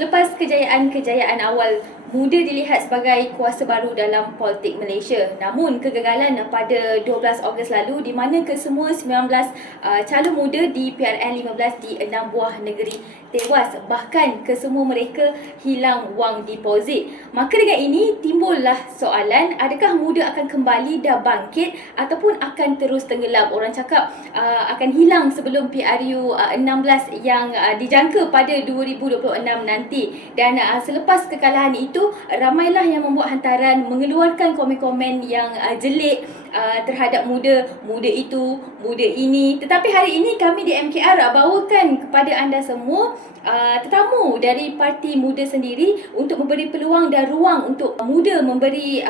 Selepas kejayaan-kejayaan awal, muda dilihat sebagai kuasa baru dalam politik Malaysia. Namun kegagalan pada 12 Ogos lalu di mana kesemua 19 calon muda di PRN 15 di 6 buah negeri tewas. Bahkan kesemua mereka hilang wang deposit. Maka dengan ini timbullah soalan, adakah muda akan kembali dah bangkit ataupun akan terus tenggelam? Orang cakap akan hilang sebelum PRU 16 yang dijangka pada 2026 nanti. Dan selepas kekalahan itu, ramailah yang membuat hantaran mengeluarkan komen-komen yang jelek terhadap muda itu, muda ini. Tetapi hari ini kami di MKR bawakan kepada anda semua tetamu dari parti muda sendiri untuk memberi peluang dan ruang untuk muda memberi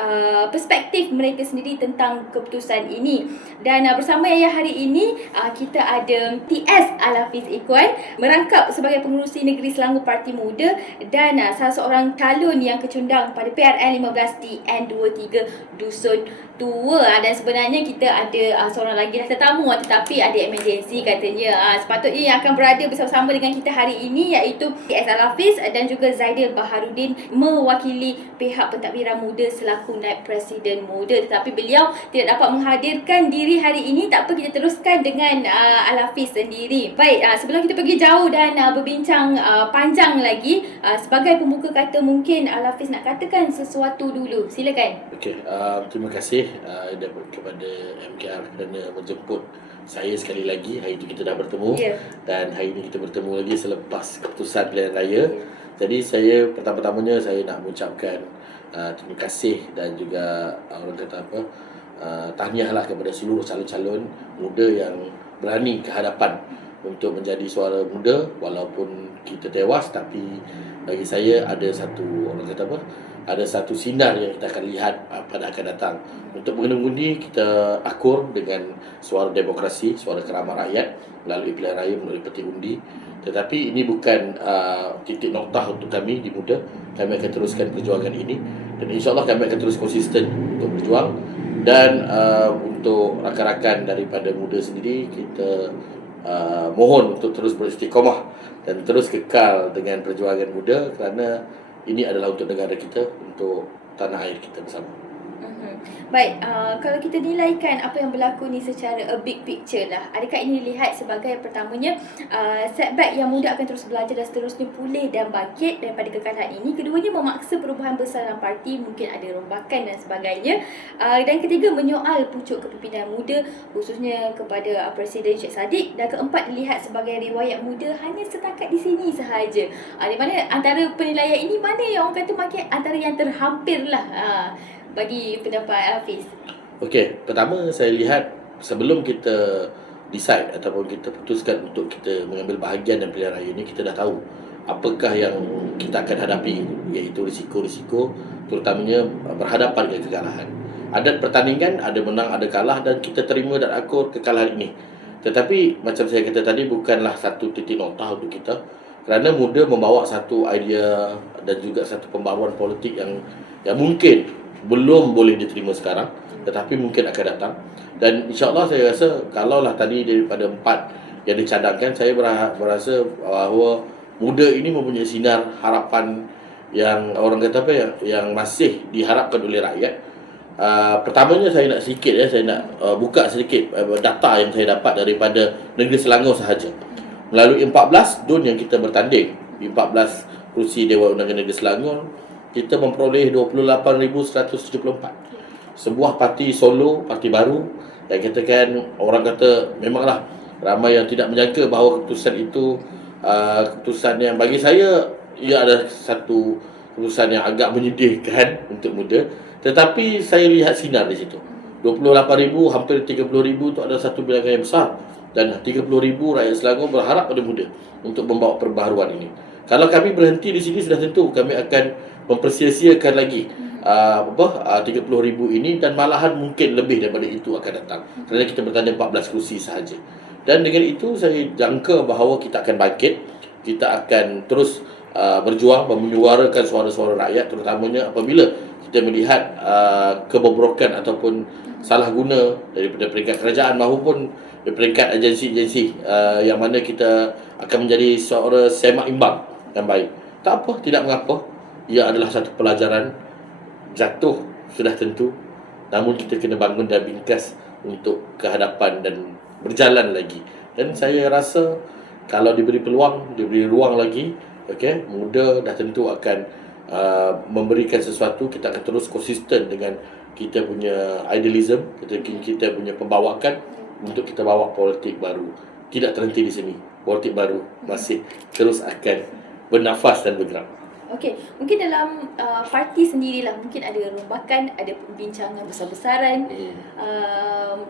perspektif mereka sendiri tentang keputusan ini. Dan bersama saya hari ini kita ada TS Al-Hafiz Ikhwan, merangkap sebagai pengerusi negeri Selangor Parti Muda, dan salah seorang calon yang kecundang pada PRN 15 di N23 Dusun Tua. Dan sebenarnya kita ada seorang lagi dah tetamu, tetapi ada emergency katanya. Sepatutnya yang akan berada bersama-sama dengan kita hari ini iaitu TS Al-Hafiz dan juga Zaidil Baharudin mewakili pihak pentadbiran muda selaku Naib Presiden Muda. Tetapi beliau tidak dapat menghadirkan diri hari ini. Tak apa, kita teruskan dengan Al-Hafiz sendiri. Baik, sebelum kita pergi jauh dan berbincang panjang lagi, sebagai pembuka kata mungkin Al-Hafiz nak katakan sesuatu dulu. Silakan. Okey, terima kasih kepada MKR kerana menjemput saya sekali lagi. Hari ini kita dah bertemu, dan hari ini kita bertemu lagi selepas keputusan pilihan raya. Jadi saya pertama-tamanya saya nak mengucapkan terima kasih dan juga orang kata apa, tahniahlah kepada seluruh calon-calon muda yang berani ke hadapan untuk menjadi suara muda. Walaupun kita tewas, tapi bagi saya ada satu orang kata apa, ada satu sinar yang kita akan lihat pada akan datang. Untuk mengundi kita akur dengan suara demokrasi, suara keramat rakyat melalui pilihan raya, melalui peti undi. Tetapi ini bukan titik noktah untuk kami di muda. Kami akan teruskan perjuangan ini, dan insyaAllah kami akan terus konsisten untuk berjuang. Dan untuk rakan-rakan daripada muda sendiri, kita mohon untuk terus beristiqamah dan terus kekal dengan perjuangan muda, kerana ini adalah untuk negara kita, untuk tanah air kita bersama. Baik, kalau kita nilaikan apa yang berlaku ni secara a big picture lah, adakah ini dilihat sebagai pertamanya setback yang muda akan terus belajar dan seterusnya pulih dan bangkit daripada kekalahan ini? Keduanya memaksa perubahan besar dalam parti, mungkin ada rombakan dan sebagainya. Dan ketiga, menyoal pucuk kepimpinan muda khususnya kepada Presiden Sheikh Saddiq. Dan keempat, dilihat sebagai riwayat muda hanya setakat di sini sahaja. Di mana antara penilaian ini, mana yang orang kata makin antara yang terhampir lah bagi pendapat Hafiz? Okey, pertama saya lihat sebelum kita decide ataupun kita putuskan untuk kita mengambil bahagian dalam pilihan raya ini, kita dah tahu apakah yang kita akan hadapi, iaitu risiko-risiko, terutamanya berhadapan dengan kekalahan. Ada pertandingan, ada menang, ada kalah, dan kita terima dan akur kekalahan ini. Tetapi macam saya kata tadi, bukanlah satu titik noktah untuk kita, kerana muda membawa satu idea dan juga satu pembaruan politik yang mungkin belum boleh diterima sekarang, tetapi mungkin akan datang. Dan insyaAllah saya rasa, kalaulah tadi daripada 4 yang dicadangkan, saya berasa bahawa muda ini mempunyai sinar harapan yang orang kata apa, yang masih diharapkan oleh rakyat. Pertamanya saya nak sedikit, saya nak buka sedikit data yang saya dapat daripada negeri Selangor sahaja. Melalui 14 DUN yang kita bertanding, 14 kerusi Dewan Undangan Negeri Selangor, kita memperoleh 28,174. Sebuah parti solo, parti baru, yang katakan orang kata memanglah ramai yang tidak menyangka bahawa keputusan itu keputusan yang bagi saya ia adalah satu keputusan yang agak menyedihkan untuk muda. Tetapi saya lihat sinar di situ. 28,000, hampir 30,000 itu adalah satu bilangan yang besar, dan 30,000 rakyat Selangor berharap pada muda untuk membawa perbaharuan ini. Kalau kami berhenti di sini, sudah tentu kami akan mempersia-siakan lagi 30,000 ini, dan malahan mungkin lebih daripada itu akan datang, kerana kita bertanding 14 kursi sahaja. Dan dengan itu saya jangka bahawa kita akan bangkit, kita akan terus berjuang menyuarakan suara-suara rakyat, terutamanya apabila kita melihat kebobrokan ataupun salah guna daripada peringkat kerajaan maupun di peringkat agensi-agensi yang mana kita akan menjadi suara semak imbang yang baik. Tak apa, tidak mengapa. Ia adalah satu pelajaran. Jatuh sudah tentu, namun kita kena bangun dan bingkas untuk ke hadapan dan berjalan lagi. Dan saya rasa kalau diberi peluang, diberi ruang lagi, muda dah tentu akan memberikan sesuatu. Kita akan terus konsisten dengan kita punya idealism, kita punya pembawaan untuk kita bawa politik baru. Tidak terhenti di sini. Politik baru masih terus akan bernafas dan bergerak. Okey, mungkin dalam parti sendirilah mungkin ada rombakan, ada pembincangan besar-besaran.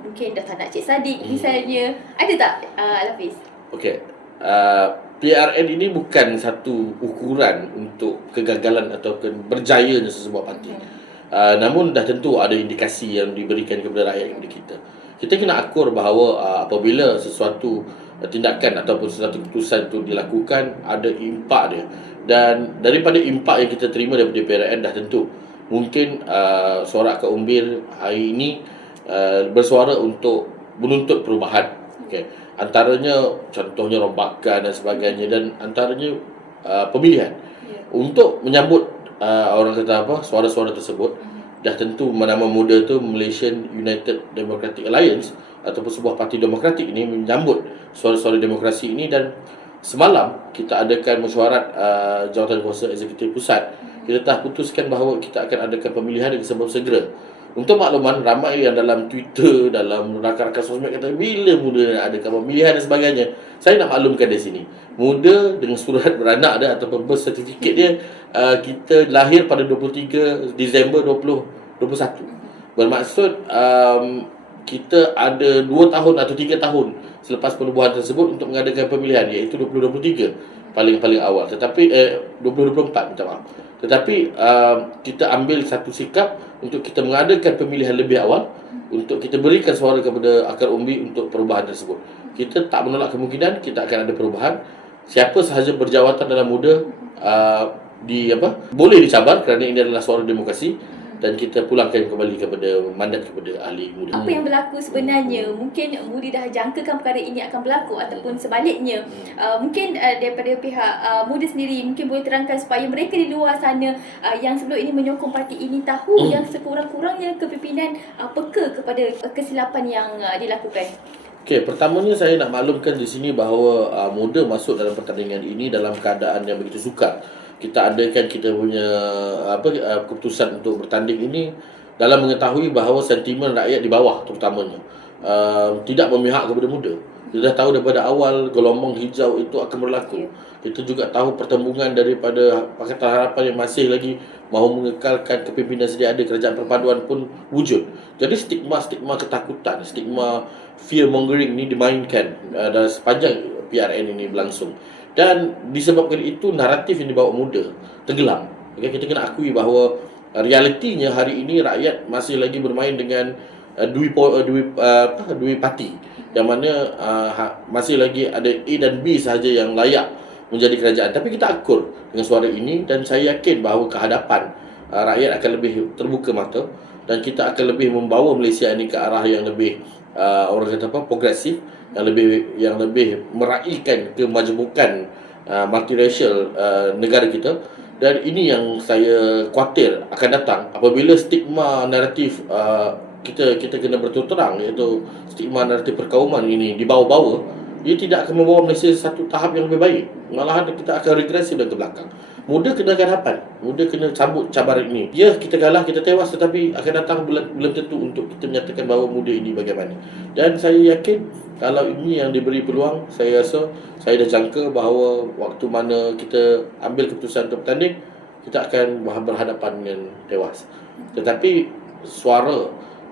Mungkin dah tak nak Cik Saddiq misalnya. Ada tak Al-Hafiz? Okey. PRN ini bukan satu ukuran untuk kegagalan atau berjayanya sesebuah parti. Namun dah tentu ada indikasi yang diberikan kepada rakyat kepada kita. Kita kena akur bahawa apabila sesuatu tindakan ataupun sesuatu keputusan itu dilakukan, ada impak dia. Dan daripada impak yang kita terima daripada PRN, dah tentu mungkin Suara Akar Umbir hari ini bersuara untuk menuntut perubahan. Antaranya contohnya rombakan dan sebagainya, dan antaranya pemilihan. Untuk menyambut orang kata apa, suara-suara tersebut, dah tentu nama muda tu Malaysian United Democratic Alliance ataupun sebuah parti demokratik ini menyambut suara-suara demokrasi ini. Dan semalam kita adakan mesyuarat Jawatankuasa Eksekutif Pusat. Kita telah putuskan bahawa kita akan adakan pemilihan dengan sebab segera. Untuk makluman, ramai yang dalam Twitter, dalam rakan-rakan sosmed kata bila muda nak adakan pemilihan dan sebagainya. Saya nak maklumkan di sini, muda dengan surat beranak dia ataupun birth certificate dia, kita lahir pada 23 Disember 2021. Bermaksud kita ada 2 tahun atau 3 tahun selepas penubuhan tersebut untuk mengadakan pemilihan, iaitu 2023 paling awal. Tetapi 2024, minta maaf. Tetapi kita ambil satu sikap untuk kita mengadakan pemilihan lebih awal, untuk kita berikan suara kepada akar umbi untuk perubahan tersebut. Kita tak menolak kemungkinan kita akan ada perubahan. Siapa sahaja berjawatan dalam muda boleh dicabar kerana ini adalah suara demokrasi. Dan kita pulangkan kembali kepada mandat kepada ahli muda. Apa yang berlaku sebenarnya? Mungkin Budi dah jangkakan perkara ini akan berlaku, ataupun sebaliknya. Mungkin daripada pihak muda sendiri mungkin boleh terangkan supaya mereka di luar sana yang sebelum ini menyokong parti ini tahu yang sekurang-kurangnya kepimpinan peka kepada kesilapan yang dilakukan. Okey, pertamanya saya nak maklumkan di sini bahawa muda masuk dalam pertandingan ini dalam keadaan yang begitu sukar. Kita adakan kita punya keputusan untuk bertanding ini dalam mengetahui bahawa sentimen rakyat di bawah terutamanya tidak memihak kepada muda. Kita dah tahu daripada awal gelombang hijau itu akan berlaku. Kita juga tahu pertembungan daripada Pakatan Harapan yang masih lagi mahu mengekalkan kepimpinan sedia ada kerajaan perpaduan pun wujud. Jadi stigma ketakutan, stigma fear mongering ni dimainkan dalam sepanjang PRN ini berlangsung. Dan disebabkan itu naratif yang dibawa muda tenggelam. Kita kena akui bahawa realitinya hari ini rakyat masih lagi bermain dengan dui parti, yang mana masih lagi ada A dan B sahaja yang layak menjadi kerajaan. Tapi kita akur dengan suara ini, dan saya yakin bahawa kehadapan rakyat akan lebih terbuka mata, dan kita akan lebih membawa Malaysia ini ke arah yang lebih orang kata progresif, yang lebih meraihkan kemajemukan multiracial negara kita. Dan ini yang saya khawatir akan datang apabila stigma naratif kita kena berterus terang, iaitu stigma naratif perkauman ini dibawa-bawa. Ia tidak akan membawa Malaysia satu tahap yang lebih baik, malahan kita akan regresif dan ke belakang. Muda kena hadapan, muda kena sambut cabaran ini. Ya, kita kalah, kita tewas, tetapi akan datang belum tentu untuk kita menyatakan bahawa muda ini bagaimana. Dan saya yakin kalau ini yang diberi peluang, saya rasa saya dah jangka bahawa waktu mana kita ambil keputusan untuk bertanding, kita akan berhadapan dengan tewas. Tetapi suara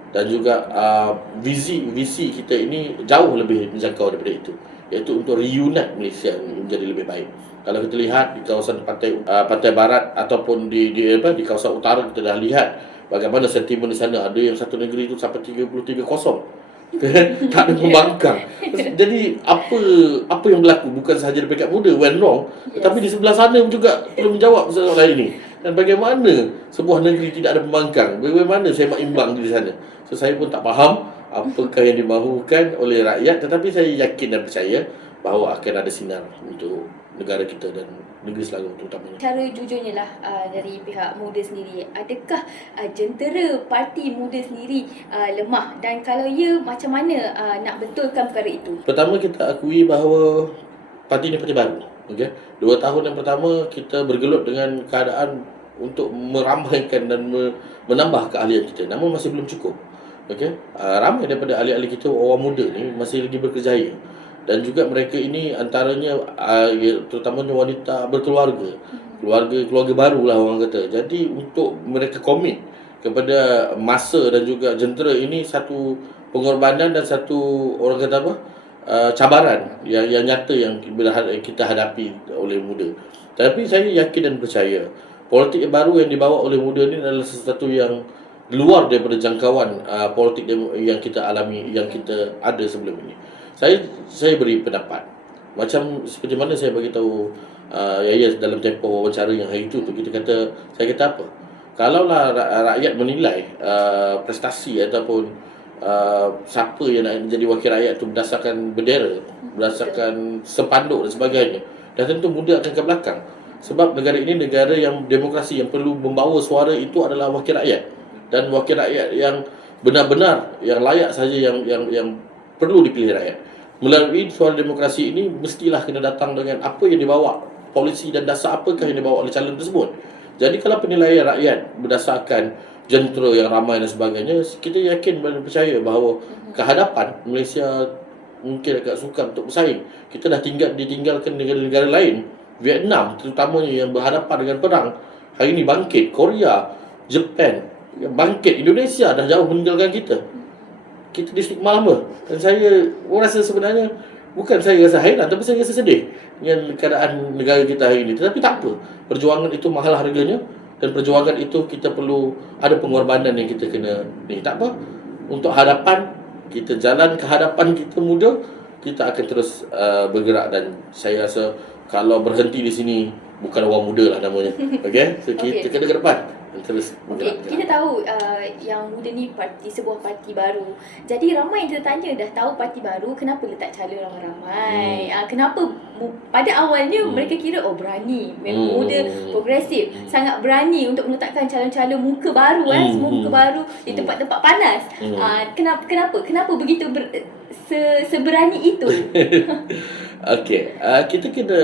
dan juga visi kita ini jauh lebih menjangkau daripada itu, iaitu untuk reunite Malaysia menjadi lebih baik. Kalau kita lihat di kawasan pantai barat ataupun di kawasan utara, kita dah lihat bagaimana sentimen di sana. Ada yang satu negeri itu sampai 33-0. Tak ada pembangkang. Jadi apa yang berlaku bukan sahaja di peringkat muda went wrong, tetapi di sebelah sana juga perlu menjawab soalan ini. Dan bagaimana sebuah negeri tidak ada pembangkang? Bagaimana saya nak imbang di sana? So saya pun tak faham apakah yang dimahukan oleh rakyat, tetapi saya yakin dan percaya bahawa akan ada sinar untuk negara kita dan negeri Selangor terutamanya. Cara jujurnya lah dari pihak muda sendiri, adakah jentera parti muda sendiri lemah, dan kalau ya, macam mana nak betulkan perkara itu? Pertama, kita akui bahawa parti ini parti baru. Okay? 2 tahun yang pertama kita bergelut dengan keadaan untuk meramaikan dan menambah keahlian kita, namun masih belum cukup. Okay? Ramai daripada ahli-ahli kita, orang muda ni masih lagi berkerjaya, dan juga mereka ini antaranya terutamanya wanita berkeluarga, keluarga baru lah orang kata. Jadi untuk mereka komit kepada masa dan juga jentera ini, satu pengorbanan dan satu, orang kata apa, cabaran yang nyata yang kita hadapi oleh muda. Tapi saya yakin dan percaya politik yang baru yang dibawa oleh muda ni adalah sesuatu yang luar daripada jangkauan politik yang kita alami, yang kita ada sebelum ini. Saya beri pendapat macam seperti mana saya bagi tahu Yaya dalam tempoh wawancara yang hari itu tu, saya kata apa, kalaulah rakyat menilai prestasi ataupun siapa yang nak jadi wakil rakyat tu berdasarkan bendera, berdasarkan sepanduk dan sebagainya, dah tentu muda akan ke belakang. Sebab negara ini negara yang demokrasi, yang perlu membawa suara itu adalah wakil rakyat, dan wakil rakyat yang benar-benar yang layak saja yang perlu dipilih rakyat. Melalui suara demokrasi ini mestilah kena datang dengan apa yang dibawa, polisi dan dasar apakah yang dibawa oleh calon tersebut. Jadi kalau penilaian rakyat berdasarkan jentera yang ramai dan sebagainya, kita yakin dan percaya bahawa kehadapan Malaysia mungkin agak sukar untuk bersaing. Kita dah ditinggalkan negara-negara lain. Vietnam terutamanya yang berhadapan dengan perang, hari ini bangkit. Korea, Jepun yang bangkit. Indonesia dah jauh meninggalkan kita. Kita di stigma lama. Dan saya rasa sebenarnya, bukan saya rasa hairan, tapi saya rasa sedih dengan keadaan negara kita hari ini. Tetapi tak apa, perjuangan itu mahal harganya, dan perjuangan itu kita perlu ada pengorbanan yang kita kena ni. Tak apa, untuk hadapan kita, jalan ke hadapan kita muda, kita akan terus bergerak. Dan saya rasa kalau berhenti di sini, bukan orang muda lah namanya. Okay? So kita kena ke depan dan terus bergerak. Kita tahu yang muda ni sebuah parti baru. Jadi ramai yang tertanya, dah tahu parti baru, kenapa letak calon ramai-ramai? Kenapa pada awalnya mereka kira berani, memang muda, progresif, sangat berani untuk meletakkan calon-calon muka baru, semua muka baru di tempat-tempat panas. Kenapa begitu seberani itu? Okey, kita kena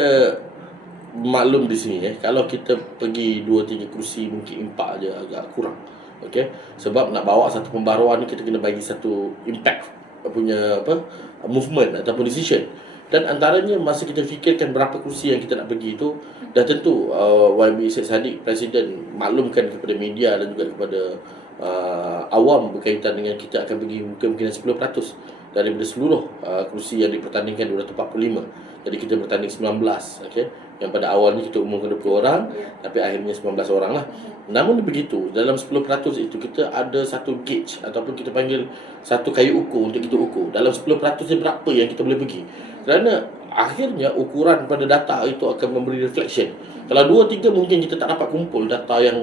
maklum di sini kalau kita pergi 2-3 kursi, mungkin impak je agak kurang. Okey, sebab nak bawa satu pembaruan ni, kita kena bagi satu impact punya movement ataupun decision. Dan antaranya masa kita fikirkan berapa kursi yang kita nak pergi itu, dah tentu YB Syed Saddiq Presiden maklumkan kepada media dan juga kepada awam berkaitan dengan kita akan pergi mungkin 10% daripada seluruh kursi yang dipertandingkan 245. Jadi kita bertanding 19, okey. Yang pada awalnya kita umumkan 20 orang, tapi akhirnya 19 orang lah. Namun begitu, dalam 10% itu kita ada satu gauge ataupun kita panggil satu kayu ukur untuk kita ukur. Dalam 10% ni berapa yang kita boleh pergi. Kerana akhirnya ukuran pada data itu akan memberi reflection. Kalau 2-3 mungkin kita tak dapat kumpul data yang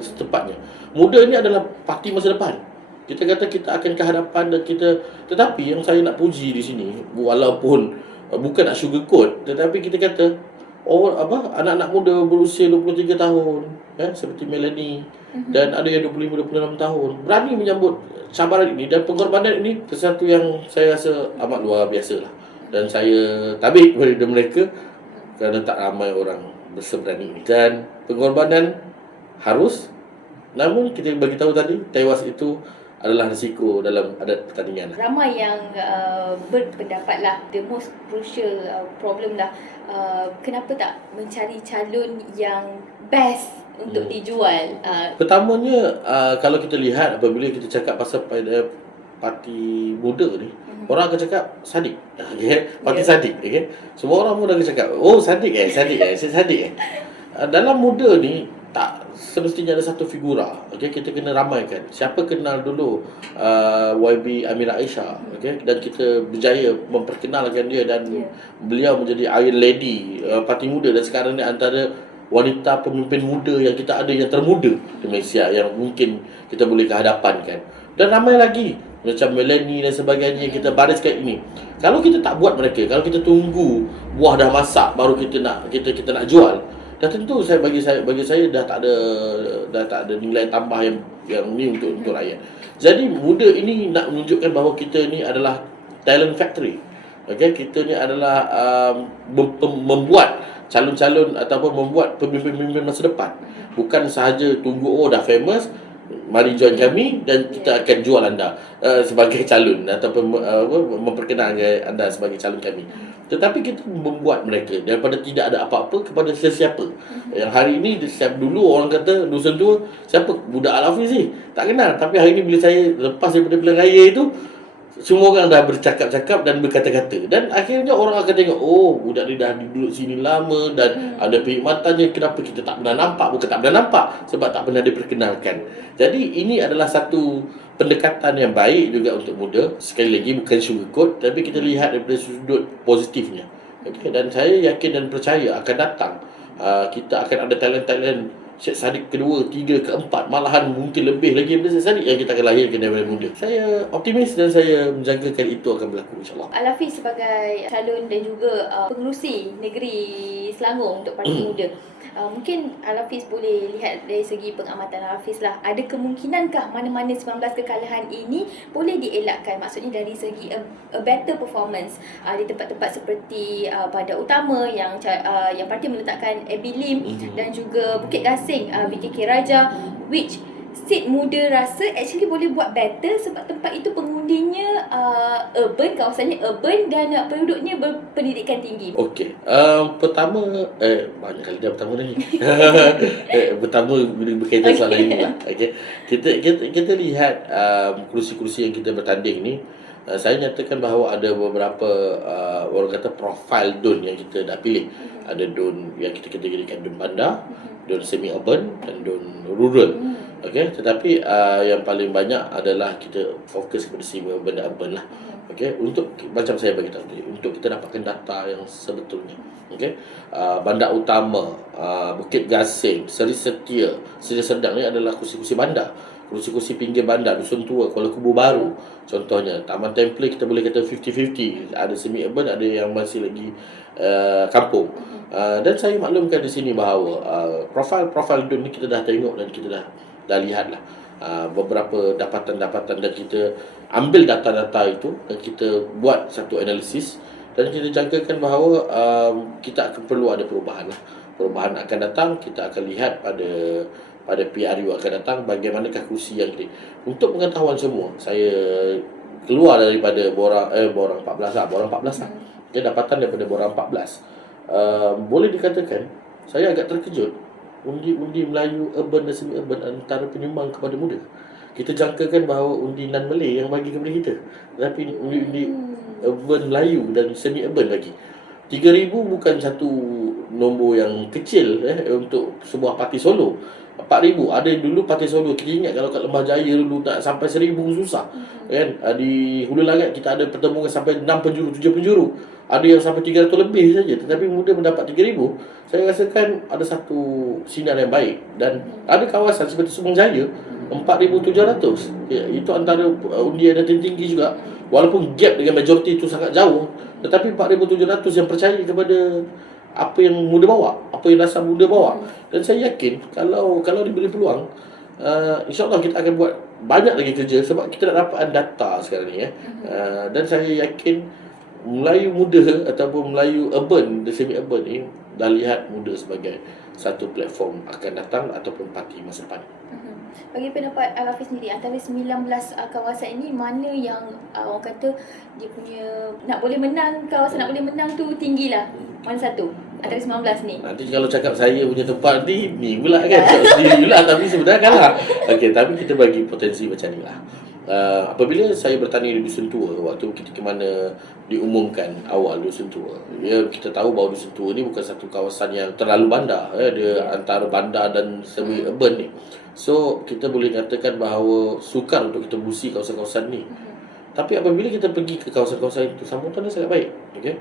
setepatnya. Muda ni adalah parti masa depan. Kita kata kita akan ke hadapan dan kita, tetapi yang saya nak puji di sini, walaupun bukan nak sugarcoat, tetapi kita kata anak-anak muda berusia 23 tahun seperti Melanie dan ada yang 25-26 tahun berani menyambut cabaran ini, dan pengorbanan ini sesuatu yang saya rasa amat luar biasa lah. Dan saya tabik kepada mereka kerana tak ramai orang berseberani ini. Dan pengorbanan harus, namun kita bagi tahu tadi, tewas itu adalah risiko dalam adat pertandingan. Ramai yang berpendapat lah, the most crucial problem lah, kenapa tak mencari calon yang best untuk dijual? Pertamanya, kalau kita lihat apabila kita cakap pasal parti muda ni, orang akan cakap Saddiq, parti Saddiq, semua orang pun akan cakap, Saddiq Saddiq. Dalam muda ni tak semestinya ada satu figura. Kita kena ramaikan. Siapa kenal dulu YB Amira Aisyah, dan kita berjaya memperkenalkan dia, dan beliau menjadi Iron Lady parti muda, dan sekarang ni antara wanita pemimpin muda yang kita ada yang termuda di Malaysia, yang mungkin kita boleh kehadapankan. Dan ramai lagi macam mileni dan sebagainya, kita baris kat ini. Kalau kita tak buat mereka, kalau kita tunggu buah dah masak baru kita nak jual, dah tentu bagi saya dah tak ada nilai tambah yang ni untuk rakyat. Jadi muda ini nak menunjukkan bahawa kita ni adalah talent factory. Okey, kita ni adalah membuat calon-calon ataupun membuat pemimpin-pemimpin masa depan. Bukan sahaja tunggu dah famous, mari join kami dan kita akan jual anda sebagai calon ataupun memperkenalkan anda sebagai calon kami. Tetapi kita membuat mereka daripada tidak ada apa-apa kepada sesiapa. Yang hari ini, dulu orang kata Dusun Tua, siapa? Budak Al-Hafiz ni. Tak kenal. Tapi hari ini bila saya lepas daripada pilihan raya itu, semua orang dah bercakap-cakap dan berkata-kata. Dan akhirnya orang akan tengok, oh, budak ni dah duduk sini lama dan ada perkhidmatannya. Kenapa kita tak pernah nampak? Bukan tak pernah nampak, sebab tak pernah diperkenalkan. Jadi ini adalah satu pendekatan yang baik juga untuk muda. Sekali lagi, bukan sugarcoat, tapi kita lihat daripada sudut positifnya. Okay? Dan saya yakin dan percaya akan datang, kita akan ada talent-talent Syed Saddiq kedua, tiga, keempat, malahan mungkin lebih lagi daripada Syed Saddiq yang kita akan lahirkan daripada muda. Saya optimis dan saya menjangkakan itu akan berlaku, insyaAllah. Al-Hafiz sebagai calon dan juga pengerusi negeri Selangor untuk Parti Muda, mungkin Al-Hafiz boleh lihat dari segi pengamatan Al-Hafiz lah, ada kemungkinankah mana-mana 19 kekalahan ini boleh dielakkan? Maksudnya dari segi a better performance di tempat-tempat seperti Bandar Utama yang parti meletakkan Abby Lim dan juga Bukit Gasing, BKK Raja, which Sid muda rasa actually boleh buat better sebab tempat itu pengundinya urban, kawasannya urban dan penduduknya berpendidikan tinggi. Okey, pertama banyak kali dah pertama ni. Pertama berkaitan soalan ini lah. Okey. Kita lihat kerusi-kerusi yang kita bertanding ni, saya nyatakan bahawa ada beberapa orang kata profile DUN yang kita dah pilih. Ada DUN yang kita kategorikan DUN bandar, DUN semi urban dan DUN rural. Okey, tetapi yang paling banyak adalah kita fokus kepada semi urban dan urban lah. Okey, untuk macam saya bagi tahu tadi, untuk kita dapatkan data yang sebetulnya. Okey, Bandar Utama, Bukit Gasing, Seri Setia, Sedia Sedang ni adalah kursi-kursi bandar. Kursi-kursi pinggir bandar, Dusun Tua, Kuala Kubu Baru contohnya. Taman Temple kita boleh kata 50-50. Ada semi urban, ada yang masih lagi kampung. Dan saya maklumkan di sini bahawa profil DUN ni kita dah tengok dan kita dah lihat lah beberapa dapatan-dapatan, dan kita ambil data-data itu dan kita buat satu analisis dan kita jangkakan bahawa kita akan perlu ada perubahan lah. Perubahan akan datang, kita akan lihat pada PRU akan datang bagaimanakah kursi yang ini. Untuk pengetahuan semua, saya keluar daripada borang 14 lah. Dia dapatan daripada borang 14. Boleh dikatakan saya agak terkejut, undi Melayu urban dan semi urban antara penyumbang kepada muda. Kita jangkakan bahawa undi non-Malay yang bagi kepada kita, tapi undi urban Melayu dan semi urban bagi 3,000 bukan satu nombor yang kecil untuk sebuah parti solo. 4,000 ada dulu parti solo. Kita ingat kalau kat Lembah Jaya dulu tak sampai 1,000 susah kan. Di Hulu Larat kita ada pertemuan sampai 6 penjuru, 7 penjuru. Ada yang sampai 300 lebih saja, tetapi muda mendapat 3,000. Saya rasakan ada satu sinar yang baik. Dan ada kawasan seperti Subang Jaya 4,700. Itu antara undian yang tinggi juga. Walaupun gap dengan majoriti itu sangat jauh, tetapi 4,700 yang percaya kepada apa yang muda bawa, apa yang dasar muda bawa. Dan saya yakin kalau diberi peluang, insyaAllah kita akan buat banyak lagi kerja sebab kita dah dapat data sekarang ni. Dan saya yakin Melayu muda ataupun Melayu urban dan semi urban ni dah lihat muda sebagai satu platform akan datang ataupun parti masa depan. Bagi pendapat Al-Hafiz sendiri, antara 19 kawasan ini, mana yang orang kata dia punya nak boleh menang, kawasan nak boleh menang tu tinggi lah? Mana satu antara 19 ni? Nanti kalau cakap saya punya tempat ni pula kan, cakap sendiri pula, tapi sebenarnya kalah. Okey, tapi kita bagi potensi macam ni lah. Apabila saya bertani di Dusun Tua, waktu ketika mana diumumkan awal Dusun Tua, kita tahu bahawa Dusun Tua ni bukan satu kawasan yang terlalu bandar, dia antara bandar dan semi urban ni. So kita boleh katakan bahawa sukar untuk kita busi kawasan-kawasan ni. Tapi apabila kita pergi ke kawasan-kawasan itu, sambutannya sangat baik. Okay?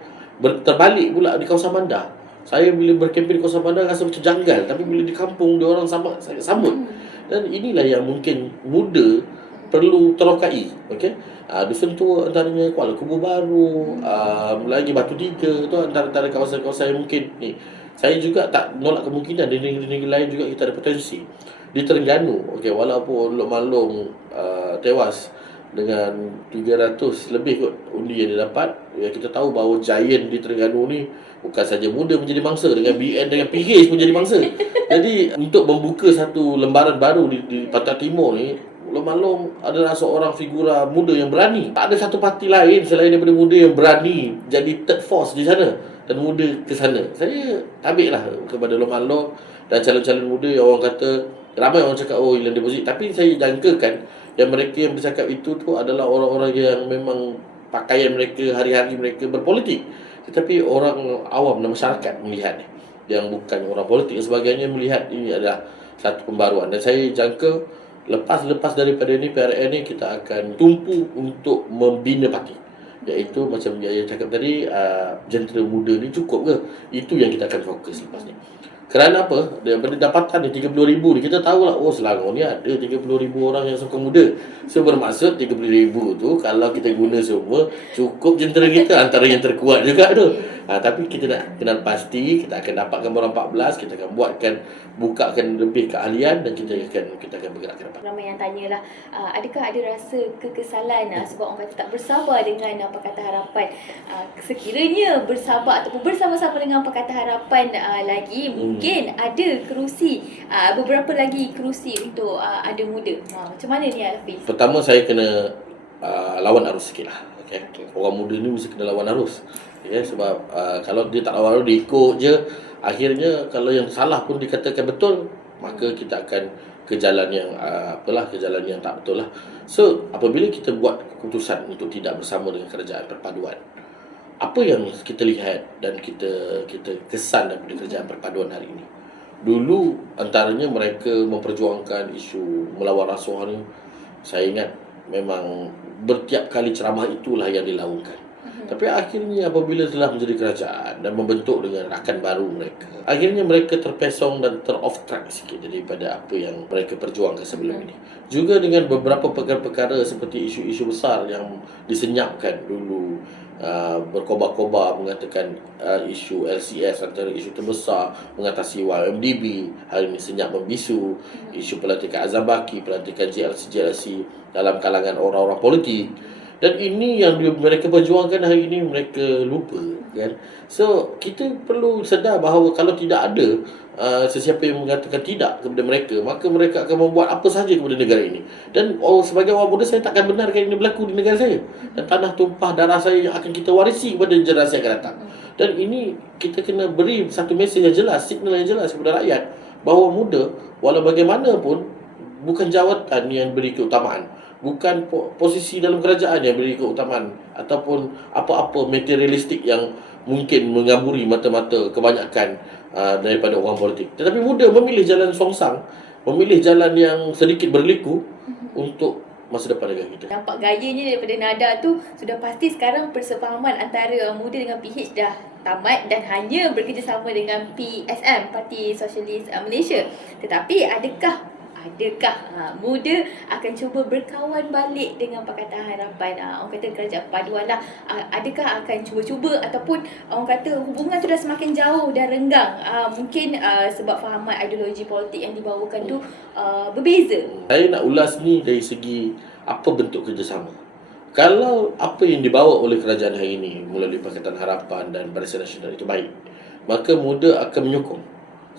Terbalik pula di kawasan bandar. Saya bila berkempen di kawasan bandar rasa macam janggal, tapi bila di kampung dia orang saya sambut. Dan inilah yang mungkin muda perlu terokai. Okey, dusun tua antaranya Kuala Kubu Baru, lagi Batu Tiga tu antara kawasan-kawasan yang mungkin ni. Saya juga tak menolak kemungkinan di negeri-negeri lain juga kita ada potensi. Di Terengganu, okey, walaupun Lok Malong tewas dengan 300 lebih kot undi yang dia dapat, ya kita tahu bahawa giant di Terengganu ni bukan saja muda menjadi mangsa, dengan BN dengan PH pun jadi mangsa. Jadi untuk membuka satu lembaran baru di Pantai Timur ni, Lok Malong adalah seorang figura muda yang berani. Tak ada satu parti lain selain daripada muda yang berani jadi third force di sana dan muda ke sana. Saya tabiklah kepada Lok Malong dan calon-calon muda yang orang kata, ramai orang cakap oh hilang deposit, tapi saya jangkakan yang mereka yang bercakap itu tu adalah orang-orang yang memang pakaian mereka hari-hari mereka berpolitik, tetapi orang awam dan masyarakat melihat yang bukan orang politik dan sebagainya melihat ini adalah satu pembaruan. Dan saya jangka lepas daripada ni PRN ni kita akan tumpu untuk membina parti, iaitu macam yang cakap tadi, jentera muda ni cukup ke? Itu yang kita akan fokus lepas ni. Kerana apa? Daripada dapatan ni 30,000 ni, kita tahulah oh Selangor ni ada 30,000 orang yang sokong muda. So bermaksud 30,000 tu kalau kita guna semua, cukup jentera kita antara yang terkuat juga tu. Tapi kita nak kenal pasti, kita akan dapatkan orang 14, kita akan bukakan lebih keahlian dan kita akan bergerak ke depan. Ramai yang tanyalah, adakah ada rasa kekesalan sebab orang kata tak bersabar dengan Pakatan Harapan. Sekiranya bersabar ataupun bersama-sama dengan Pakatan Harapan lagi, mungkin ada kerusi, beberapa lagi kerusi untuk ada muda. Macam mana ni Hafiz? Pertama saya kena lawan arus sikit lah. Okay. Orang muda ni mesti kena lawan arus. Sebab kalau dia tak lawan arus, dia ikut je, akhirnya kalau yang salah pun dikatakan betul, maka kita akan ke jalan yang ke jalan yang tak betul lah. So apabila kita buat keputusan untuk tidak bersama dengan kerajaan perpaduan, apa yang kita lihat dan kita kesan daripada kerajaan perpaduan hari ini? Dulu antaranya mereka memperjuangkan isu melawan rasuah ni. Saya ingat memang bertiap kali ceramah itulah yang dilaungkan. Tapi akhirnya apabila telah menjadi kerajaan dan membentuk dengan rakan baru mereka, akhirnya mereka terpesong dan ter-off track sikit daripada apa yang mereka perjuangkan sebelum ini. Juga dengan beberapa perkara-perkara seperti isu-isu besar yang disenyapkan dulu, berkobar-kobar mengatakan isu LCS antara isu terbesar mengatasi YMDB, hari ini senyap membisu isu pelantikan Azam Baki, pelantikan JLC dalam kalangan orang-orang politik. Dan ini yang mereka perjuangkan hari ini mereka lupa, kan? So kita perlu sedar bahawa kalau tidak ada sesiapa yang mengatakan tidak kepada mereka, maka mereka akan membuat apa sahaja kepada negara ini. Dan sebagai orang muda, saya takkan benarkan ini berlaku di negara saya. Dan tanah tumpah darah saya yang akan kita warisi kepada generasi yang akan datang. Dan ini kita kena beri satu mesej yang jelas, signal yang jelas kepada rakyat bahawa muda, walau bagaimanapun, bukan jawatan yang beri keutamaan, bukan posisi dalam kerajaan yang beri keutamaan, ataupun apa-apa materialistik yang mungkin mengamburi mata-mata kebanyakan daripada orang politik. Tetapi muda memilih jalan songsang, memilih jalan yang sedikit berliku untuk masa depan negara kita. Nampak gayanya daripada nada tu, sudah pasti sekarang persefahaman antara muda dengan PH dah tamat dan hanya bekerjasama dengan PSM, Parti Sosialis Malaysia. Tetapi adakah muda akan cuba berkawan balik dengan Pakatan Harapan? Orang kata kerajaan paduan lah. Adakah akan cuba-cuba ataupun orang kata hubungan tu dah semakin jauh dan renggang? Mungkin sebab fahaman ideologi politik yang dibawakan tu berbeza. Saya nak ulas ni dari segi apa bentuk kerjasama. Kalau apa yang dibawa oleh kerajaan hari ini melalui Pakatan Harapan dan Barisan Nasional itu baik, maka muda akan menyokong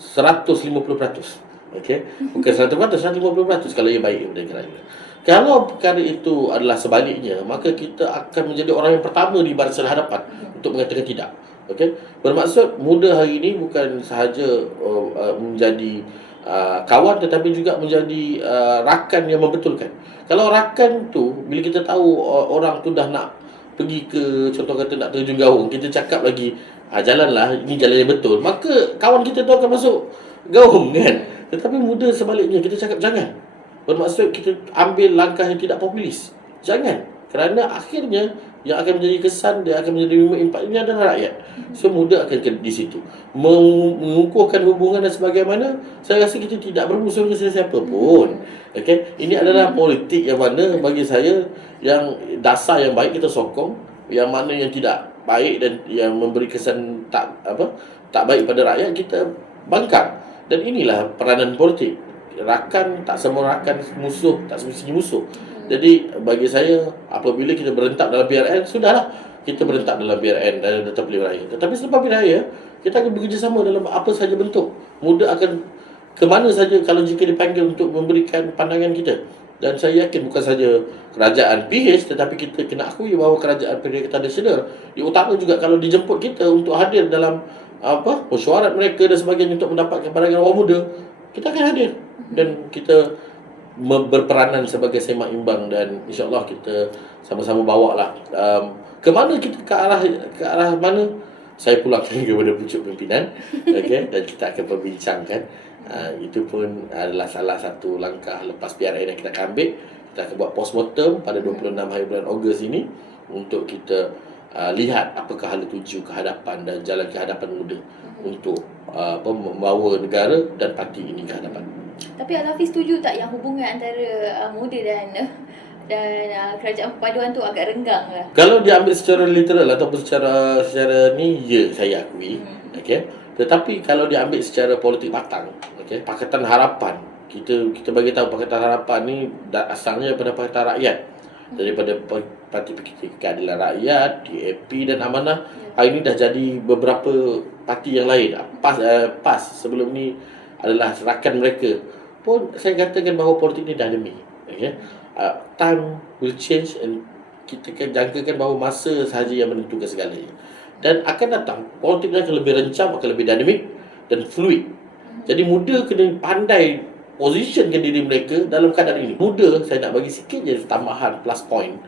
150%. Okey, bukan 100%, 150% kalau ia baik daripada kerajaan. Kalau perkara itu adalah sebaliknya, maka kita akan menjadi orang yang pertama di barisan hadapan untuk mengatakan tidak. Okey, bermaksud muda hari ini bukan sahaja menjadi kawan, tetapi juga menjadi rakan yang membetulkan. Kalau rakan tu, bila kita tahu orang tu dah nak pergi ke, contoh kata nak terjun gaung, kita cakap lagi jalanlah, ini jalan yang betul, maka kawan kita tu akan masuk gaung, kan? Tetapi muda sebaliknya, kita cakap jangan. Bermaksud kita ambil langkah yang tidak populis. Jangan. Kerana akhirnya yang akan menjadi kesan, dia akan menjadi impak ini adalah rakyat. So muda akan di situ mengukuhkan hubungan dan sebagaimana. Saya rasa kita tidak bermusuh dengan sesiapa pun. Okey, ini adalah politik yang mana bagi saya yang dasar yang baik kita sokong, yang mana yang tidak baik dan yang memberi kesan tak baik pada rakyat kita bangkang. Dan inilah peranan politik. Rakan, tak semua rakan musuh, tak semestinya musuh. Jadi bagi saya, apabila kita berentak dalam PRN, sudahlah, kita berentak dalam PRN dan tetap pilihan raya. Tetapi selepas pilihan raya, kita akan bekerjasama dalam apa sahaja bentuk. Muda akan ke mana saja kalau jika dipanggil untuk memberikan pandangan kita. Dan saya yakin bukan saja kerajaan PH, tetapi kita kena akui bahawa kerajaan Perikatan Nasional di utara juga kalau dijemput kita untuk hadir dalam mesyuarat mereka dan sebagainya untuk mendapatkan pandangan orang muda, kita akan hadir dan kita berperanan sebagai semak imbang, dan insya-Allah kita sama-sama bawa lah ke mana kita, ke arah mana saya pulangkan kepada pucuk pimpinan. Okey, dan kita akan perbincangkan. Itu pun adalah salah satu langkah lepas PRN yang kita akan ambil. Kita akan buat postmortem pada 26 hari bulan Ogos ini untuk kita lihat apakah hala tuju kehadapan dan jalan kehadapan muda untuk membawa negara dan parti ini ke hadapan. Tapi Al-Hafiz setuju tak yang hubungan antara muda dan kerajaan perpaduan tu agak renggang lah? Kalau diambil secara literal ataupun secara ni, ya, saya akui. Okey. Tetapi kalau diambil secara politik batang, okey, Pakatan Harapan, kita bagi tahu Pakatan Harapan ni asalnya daripada Pakatan Rakyat, daripada Parti Keadilan Rakyat, DAP dan Amanah. Hari ini dah jadi beberapa parti yang lain. PAS sebelum ni adalah rakan mereka. Pun saya katakan bahawa politik ni dynamic. Okay? Time will change, and kita kan jangkakan bahawa masa sahaja yang menentukan segalanya. Dan akan datang, politik ni akan lebih rencam, akan lebih dynamic dan fluid. Jadi muda kena pandai positionkan diri mereka dalam keadaan ini. Muda, saya nak bagi sikit je tambahan plus point.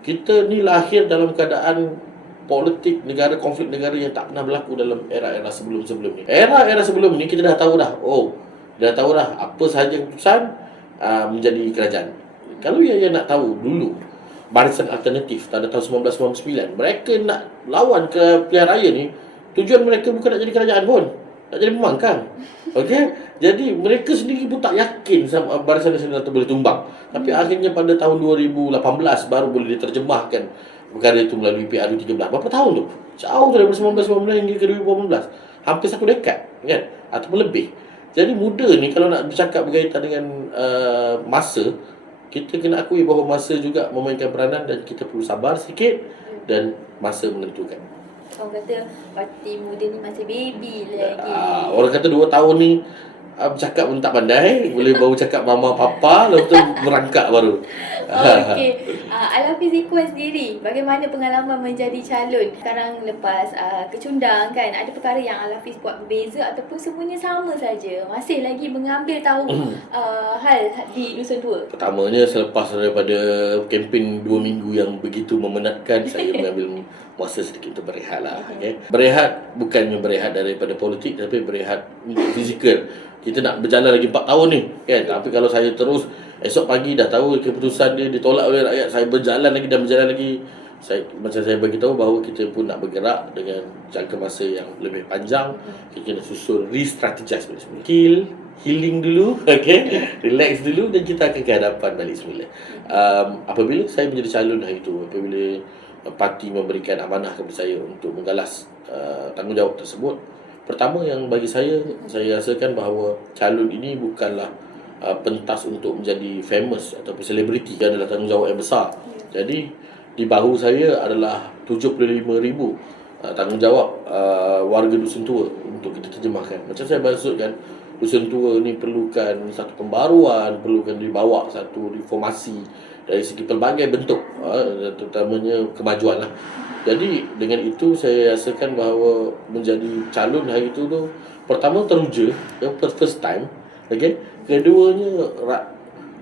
Kita ni lahir dalam keadaan politik negara, konflik negara yang tak pernah berlaku dalam era-era sebelum-sebelum ni. Era-era sebelum ni kita dah tahu dah, apa sahaja keputusan menjadi kerajaan. Kalau yang nak tahu dulu, Barisan Alternatif pada tahun 1999, mereka nak lawan ke pilihan raya ni, tujuan mereka bukan nak jadi kerajaan pun, nak jadi pembangkang. Okey, jadi mereka sendiri pun tak yakin sama Barisan Nasional itu boleh tumbang. Tapi akhirnya pada tahun 2018 baru boleh diterjemahkan perkara itu melalui PRU13. Berapa tahun tu? Jauh tu, daripada 1999 hingga ke 2018. Hampir satu dekad, kan? Ataupun lebih. Jadi muda ni kalau nak bercakap berkaitan dengan masa, kita kena akui bahawa masa juga memainkan peranan dan kita perlu sabar sikit dan masa menentukan. Orang kata parti muda ni masih baby lagi. Orang kata 2 tahun ni bercakap pun tak pandai, boleh baru cakap mama papa, lepas tu merangkak baru. Okey. Al-Hafiz Ikhwan sendiri, bagaimana pengalaman menjadi calon sekarang lepas kecundang kan? Ada perkara yang Al-Hafiz buat berbeza ataupun semuanya sama saja? Masih lagi mengambil tahu hal di Dusun Tua? Pertamanya, selepas daripada kempen 2 minggu yang begitu memenatkan, saya mengambil masa sedikit untuk berehat lah. Okay? Berehat bukannya berehat daripada politik, tapi berehat fizikal. Kita nak berjalan lagi 4 tahun ni, kan? Tapi kalau saya terus esok pagi dah tahu keputusan dia ditolak oleh rakyat, saya berjalan lagi, macam saya bagi tahu bahawa kita pun nak bergerak dengan jangka masa yang lebih panjang. Kita kena susun, re-strategize balik semula. Healing dulu, okay? Relax dulu, dan kita akan ke hadapan balik semula. Apabila saya menjadi calon hari itu, apabila parti memberikan amanah kepada saya untuk menggalas tanggungjawab tersebut, pertama yang bagi saya rasakan bahawa calon ini bukanlah pentas untuk menjadi famous ataupun selebriti. Dia adalah tanggungjawab yang besar. Jadi di bahu saya adalah 75,000 tanggungjawab warga Dusun Tua untuk kita terjemahkan. Macam saya maksudkan, Dusun Tua ni perlukan satu pembaruan, perlukan dibawa satu reformasi dari segi pelbagai bentuk, terutamanya kemajuan lah. Jadi dengan itu saya rasakan bahawa menjadi calon hari itu tu, pertama teruja, first time, okay? Keduanya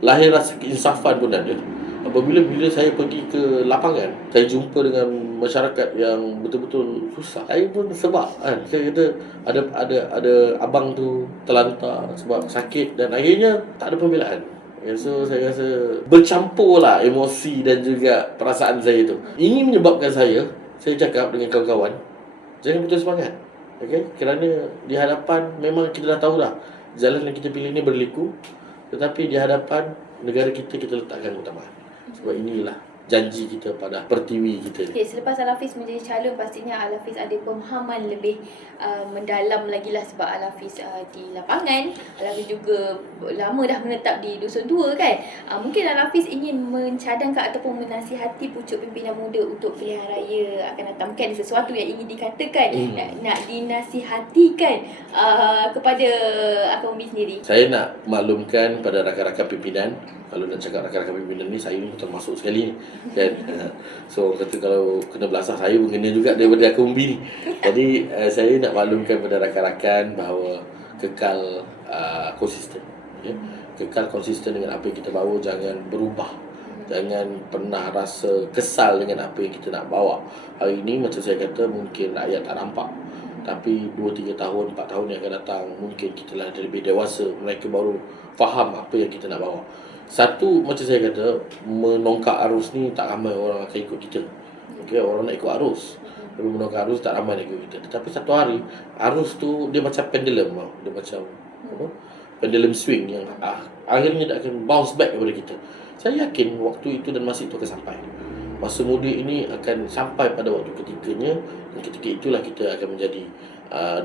lahir rasa keinsafan pun ada. Apabila saya pergi ke lapangan, saya jumpa dengan masyarakat yang betul-betul susah. Saya pun sebab kan, saya kata ada abang tu terlantar sebab sakit dan akhirnya tak ada pembelaan. So saya rasa bercampur lah emosi dan juga perasaan saya tu. Ini menyebabkan saya cakap dengan kawan-kawan, jangan putus semangat. Okay? Kerana di hadapan memang kita dah tahu dah jalan yang kita pilih ni berliku, tetapi di hadapan negara kita letakkan utamakan. Sebab inilah janji kita pada pertiwi kita. Okay, selepas Al-Hafiz menjadi calon, pastinya Al-Hafiz ada pemahaman lebih mendalam lagi lah, sebab Al-Hafiz di lapangan. Al-Hafiz juga lama dah menetap di Dusun Tua kan. Mungkin Al-Hafiz ingin mencadangkan ataupun menasihati pucuk pimpinan muda untuk pilihan raya akan datang. Mungkin ada sesuatu yang ingin dikatakan, nak dinasihatikan kepada Akang Umbi sendiri. Saya nak maklumkan pada rakan-rakan pimpinan. Kalau nak cakap rakan-rakan pimpinan ni, saya ni termasuk sekali ni kan. So kata kalau kena belasah, saya pun kena juga daripada Akang Umbi ni. Jadi saya nak maklumkan pada rakan-rakan bahawa kekal konsisten, ya? Kekal konsisten dengan apa yang kita bawa, jangan berubah. Jangan pernah rasa kesal dengan apa yang kita nak bawa. Hari ini macam saya kata, mungkin rakyat tak nampak, tapi 2-3 tahun, 4 tahun yang akan datang, mungkin kita lah lebih dewasa, mereka baru faham apa yang kita nak bawa. Satu, macam saya kata, menongkak arus ni tak ramai orang akan ikut kita. Okay, orang nak ikut arus, tapi menongkak arus tak ramai nak ikut kita. Tetapi satu hari, arus tu dia macam pendulum, dia macam pendulum swing yang akhirnya dia akan bounce back kepada kita. Saya yakin waktu itu dan masa itu akan sampai. Masa muda ini akan sampai pada waktu ketikanya, dan ketika itulah kita akan menjadi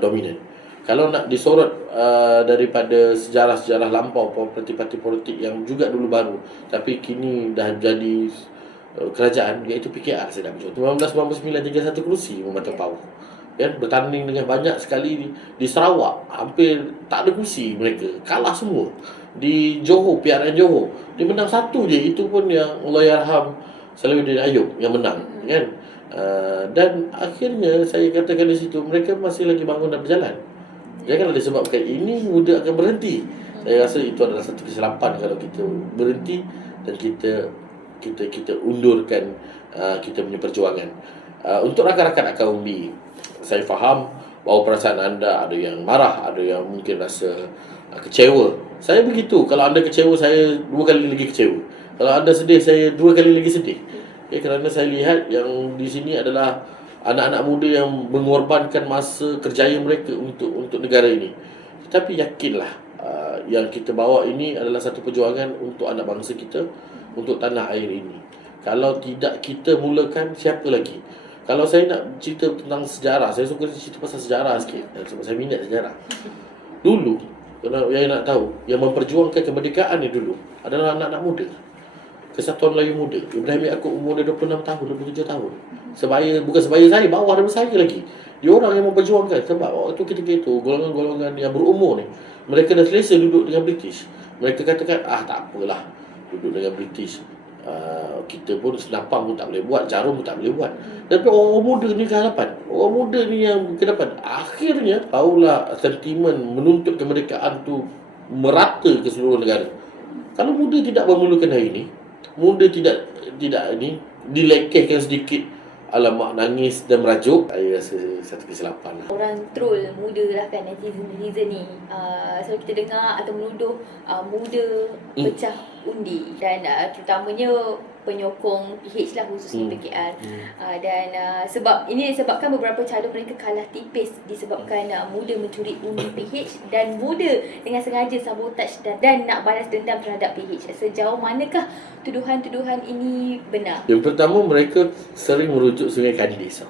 dominan. Kalau nak disorot daripada sejarah-sejarah lampau parti-parti politik yang juga dulu baru tapi kini dah jadi kerajaan, iaitu PKR, saya dah bercontoh 1999 31 kerusi memantau power. Kan, bertanding dengan banyak sekali di Sarawak, hampir tak ada kursi mereka, kalah semua. Di Johor, PRN Johor, dia menang satu je, itu pun yang Allahyarham Salahuddin Ayub yang menang kan. Dan akhirnya saya katakan di situ, mereka masih lagi bangun dan berjalan. Janganlah disebabkan ini muda akan berhenti. Saya rasa itu adalah satu kesilapan kalau kita berhenti dan kita undurkan kita punya perjuangan. Untuk rakan-rakan Akang Umbi, saya faham bahawa perasaan anda ada yang marah, ada yang mungkin rasa kecewa. Saya begitu. Kalau anda kecewa, saya 2 kali lagi kecewa. Kalau anda sedih, saya 2 kali lagi sedih. Okay, kerana saya lihat yang di sini adalah anak-anak muda yang mengorbankan masa kerjaya mereka untuk negara ini. Tetapi yakinlah, yang kita bawa ini adalah satu perjuangan untuk anak bangsa kita, untuk tanah air ini. Kalau tidak kita mulakan, siapa lagi? Kalau saya nak cerita tentang sejarah, saya suka cerita pasal sejarah sikit, sebab saya minat sejarah. Dulu, kalau yang nak tahu, yang memperjuangkan kemerdekaan ni dulu adalah anak-anak muda. Kesatuan Melayu Muda, Ibrahim Yaakob, umur dia 26 tahun, 27 tahun. Bukan sebaya saya, bawah daripada saya lagi. Dia orang yang memperjuangkan. Sebab waktu ketika itu, golongan-golongan yang berumur ni, mereka dah selesa duduk dengan British. Mereka katakan, tak apalah duduk dengan British. Kita pun senapang pun tak boleh buat, jarum pun tak boleh buat. Tapi orang muda ni ke hadapan. Orang muda ni yang ke depan. Akhirnya, tahulah sentimen menuntut kemerdekaan tu merata ke seluruh negara. Kalau muda tidak memerlukan hari ini, muda tidak ini dilekehkan sedikit, alamak nangis dan merajuk, saya rasa satu kesilapan lah. Orang troll muda lah kan, netizen ni selalu kita dengar atau menuduh muda pecah undi, dan terutamanya penyokong PH lah, khususnya PKR. Dan sebab ini disebabkan beberapa calon mereka kalah tipis disebabkan muda mencuri undi PH, dan muda dengan sengaja sabotaj dan nak balas dendam terhadap PH. Sejauh manakah tuduhan-tuduhan ini benar? Yang pertama, mereka sering merujuk Sungai Kandis.